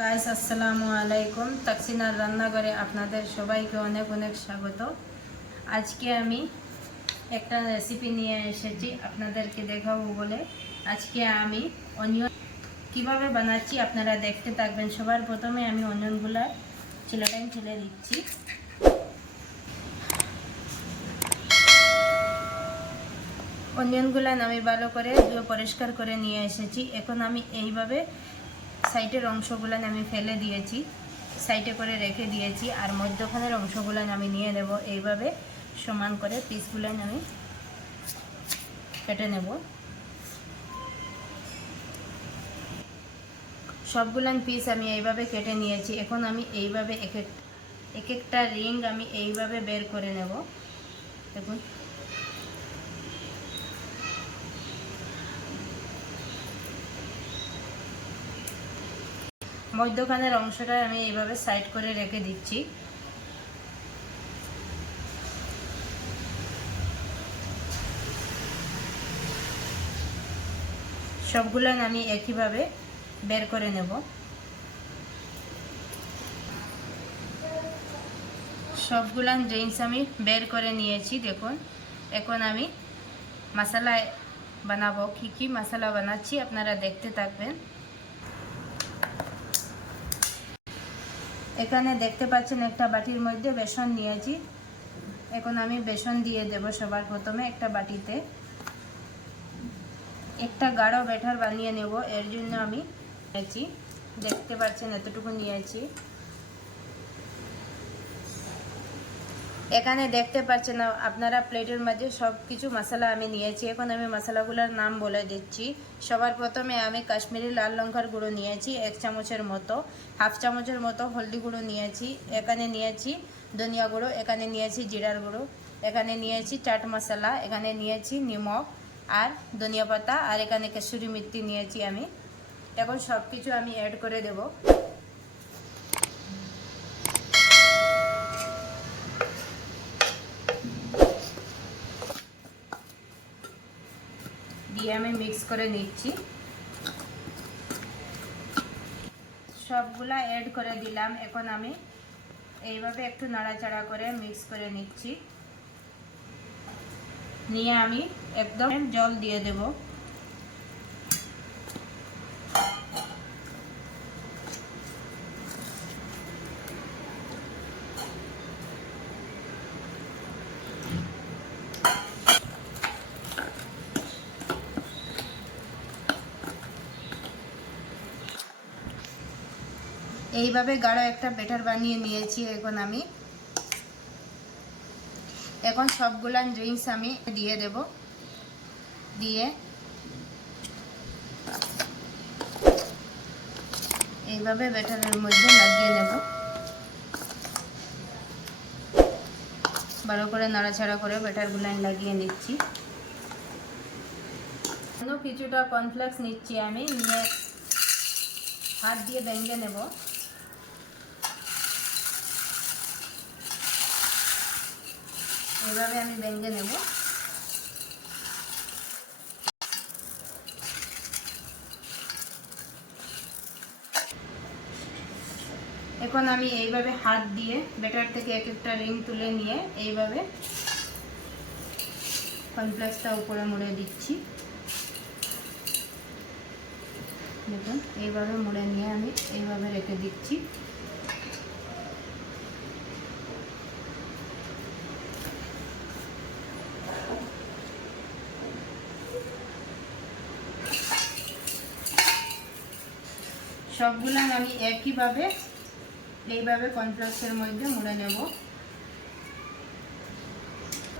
Guys আসসালামু আলাইকুম। তাকসিনার রান্নাঘরে আপনাদের সবাইকে অনেক অনেক স্বাগত। আজকে আমি একটা রেসিপি নিয়ে এসেছি আপনাদেরকে দেখাবো বলে। আজকে আমি অনিয়ন কিভাবে বানাচ্ছি আপনারা দেখতে থাকবেন। সবার প্রথমে আমি অনিয়নগুলো ছেলে দিচ্ছি। অনিয়নগুলো আমি ভালো করে ধুয়ে পরিষ্কার করে নিয়ে এসেছি। এখন আমি এইভাবে সাইডের অংশগুলো আমি ফেলে দিয়েছি, সাইডে করে রেখে দিয়েছি, আর মধ্যখানের অংশগুলো আমি নিয়ে নেব। এইভাবে সমান করে পিসগুলো আমি কেটে নেব। সবগুলো পিস আমি এইভাবে কেটে নিয়েছি। এখন আমি এইভাবে এক একটা রিং আমি এইভাবে বের করে নেব। দেখুন, মধ্যখানের অংশটা আমি এইভাবে সাইড করে রেখে দিচ্ছি। সবগুলো আমি একইভাবে বের করে নেব। সবগুলো ড্রিঙ্কস আমি বের করে নিয়েছি। দেখুন, এখন আমি মশলা বানাবো। কি মশলা বানাচ্ছি আপনারা দেখতে থাকবেন। এখানে দেখতে পাচ্ছেন একটা বাটির মধ্যে বেসন নিয়েছি। এখন আমি বেসন দিয়ে দেব। সবার প্রথমে একটা বাটিতে একটা গাঢ় ব্যাটার বানিয়ে নেব। এর জন্য আমি নিয়েছি, দেখতে পাচ্ছেন এতটুকু নিয়েছি। এখানে দেখতে পাচ্ছেন আপনারা প্লেটের মধ্যে সব কিছু মশলা আমি নিয়েছি। এখন আমি মশলাগুলোর নাম বলে দিচ্ছি। সবার প্রথমে আমি কাশ্মীরি লাল লঙ্কার গুঁড়ো নিয়েছি 1 চামচের মতো, হাফ চামচের মতো হলদি গুঁড়ো নিয়েছি, এখানে নিয়েছি ধনিয়া গুঁড়ো, এখানে নিয়েছি জিরার গুঁড়ো, এখানে নিয়েছি চাট মশলা, এখানে নিয়েছি নিমক আর ধনিয়া পাতা, আর এখানে কসুরি মেথি নিয়েছি আমি। এখন সব কিছু আমি অ্যাড করে দেব। দিয়ে আমি মিক্স করে নিচ্ছি। সবগুলা অ্যাড করে দিলাম। এখন আমি এইভাবে একটু নাড়াচাড়া করে মিক্স করে নিচ্ছি। নিয়ে আমি একদম জল দিয়ে দেব। এইভাবে গাঢ় একটা ব্যাটার বানিয়ে নিয়েছি। এখন সবগুলা ড্রিঙ্কস আমি দিয়ে দেব। দিয়ে এইভাবে ব্যাটারের মধ্যে লাগিয়ে নেব। ভালো করে নাড়াচাড়া করে ব্যাটারগুলো লাগিয়ে নিচ্ছি। কিছুটা কর্নফ্লেক্স নিচ্ছি আমি, নিয়ে হাত দিয়ে ভেঙে নেব। এইভাবে আমি ভেঙে নেব। এখন আমি এইভাবে হাত দিয়ে ব্যাটার থেকে এক একটা রিং তুলে নিয়ে এইভাবে কর্নফ্লেক্সটা উপরে মুড়ে দিচ্ছি। দেখুন, এইভাবে মুড়ে নিয়ে আমি এইভাবে রেখে দিচ্ছি। সবগুলা আমি একইভাবে এইভাবে কর্নফ্লেক্সের মধ্যে মুড়ে নেব।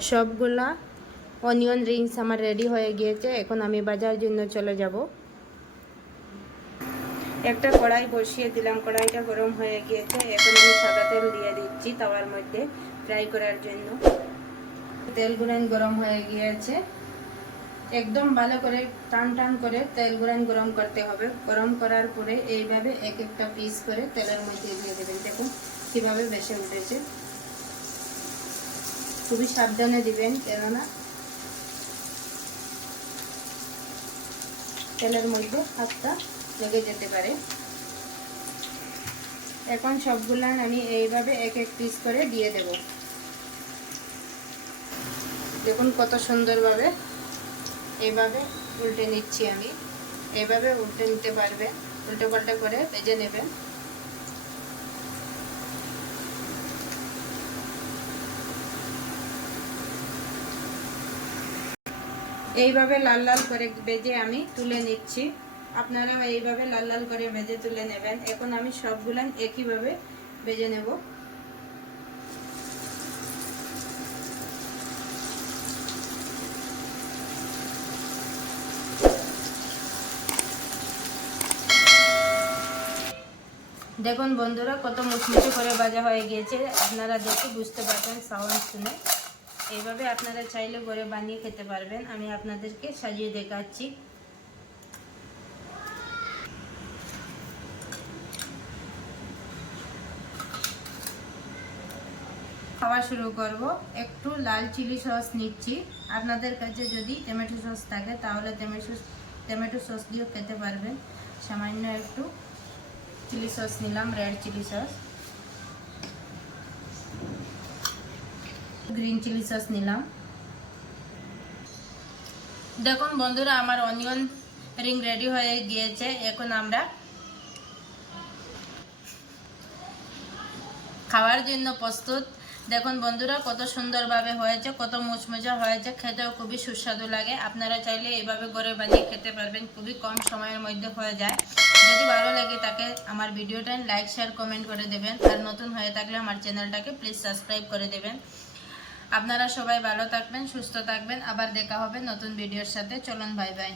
সবগুলা অনিয়ন রিংস আমার রেডি হয়ে গিয়েছে। এখন আমি বাজার জন্য চলে যাব। একটা কড়াই বসিয়ে দিলাম, কড়াইটা গরম হয়ে গিয়েছে। এখন আমি সাদা তেল দিয়ে দিচ্ছি তাওয়ার মধ্যে ফ্রাই করার জন্য। তেলগুলো গরম হয়ে গিয়েছে। একদম ভালো করে টান করে তেলগুলো গরম করতে হবে। গরম করার পরে এইভাবে এক একটা পিস করে তেলের মধ্যে দিয়ে দেবেন। দেখুন কিভাবে ভেসে উঠেছে। খুবই সাবধানে দিবেন, কেননা তেলের মধ্যে হাতটা লেগে যেতে পারে। এখন সবগুলো আমি এইভাবে এক এক পিস করে দিয়ে দেব। দেখুন কত সুন্দরভাবে এইভাবে উল্টে নিচ্ছি আমি। এইভাবে উল্টে নিতে পারবে, উল্টো পাল্টা করে ভেজে নেবেন। এইভাবে লাল লাল করে ভেজে আমি তুলে নিচ্ছি। আপনারাও এইভাবে লাল লাল করে ভেজে তুলে নেবেন। এখন আমি সবগুলো একইভাবে ভেজে নেব। দেখুন বন্ধুরা কত মুচমুচে করে ভাজা হয়ে গিয়েছে, আপনারা দেখে বুঝতে পারবেন সাউন্ড শুনে। এইভাবে আপনারা চাইলে ঘরে বানিয়ে খেতে পারবেন। আমি আপনাদেরকে সাজিয়ে দেখাচ্ছি। খাওয়া শুরু করব। একটু লাল চিলি সস নিচ্ছি। আপনাদের কাছে যদি টমেটো সস থাকে তাহলে টমেটো সস দিয়েও খেতে পারবেন। সামান্য একটু চিলি সস নিলাম, red chilli sauce. Green chilli sauce নিলাম। দেখুন বন্ধুরা আমার অনিয়ন রিং রেডি হয়ে গিয়েছে। এখন আমরা খাওয়ার জন্য প্রস্তুত। দেখুন বন্ধুরা কত সুন্দরভাবে হয়েছে, কত মুচমুচে হয়েছে, খেতেও খুবই সুস্বাদু লাগে। আপনারা চাইলে এইভাবে ঘরে বানিয়ে খেতে পারবেন, খুবই কম সময়ের মধ্যে হয়ে যায়। যদি ভালো লাগে তাকে আমার ভিডিওটা লাইক শেয়ার কমেন্ট করে দেবেন। আর নতুন হয়ে থাকলে আমার চ্যানেলটাকে প্লিজ সাবস্ক্রাইব করে দেবেন। আপনারা সবাই ভালো থাকবেন, সুস্থ থাকবেন। আবার দেখা হবে নতুন ভিডিওর সাথে। চলুন, বাই বাই।